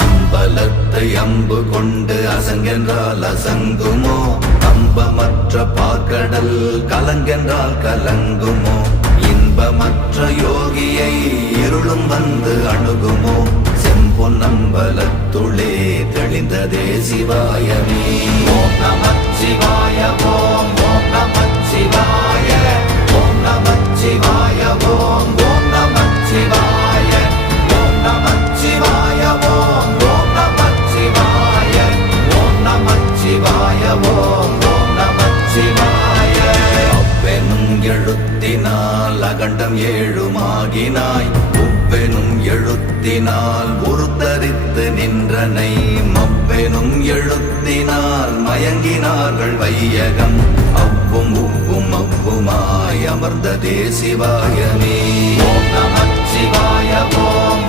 அம்பலத்தை அம்பு கொண்டு அசங்கென்றால் அசங்குமோ கம்பமற்ற பாக்கடல் கலங்கென்றால் கலங்குமோ இன்பமற்ற யோகியை இருளும் வந்து அணுகுமோ செம்பொன்னம்பலத்துளே தெளிந்ததே சிவாயமே ஓம் நமச்சிவாய ஓம் ஓம் நமச்சிவாய ஓம் நமச்சிவாய ஓம் ஓம் நமச்சிவாய ஓம் நமச்சிவாய ஓம் ஓம் நமச்சிவாய ஓம் நமச்சிவாய ஓம் ஓம் நமச்சிவாய அவ்வெனும் எழுத்தினால் அகண்டம் ஏழுமாகினாய் உவ்வெனும் எழுத்தினால் உருத்தரித்து நின்றனை மவ்வெனும் எழுத்தினால் மயங்கினார்கள் வையகம் அவ்வும் உவ்வும் அவ்வுமாய் அமர்ந்ததே சிவாயமே ஓம் நமச்சிவாய ஓம்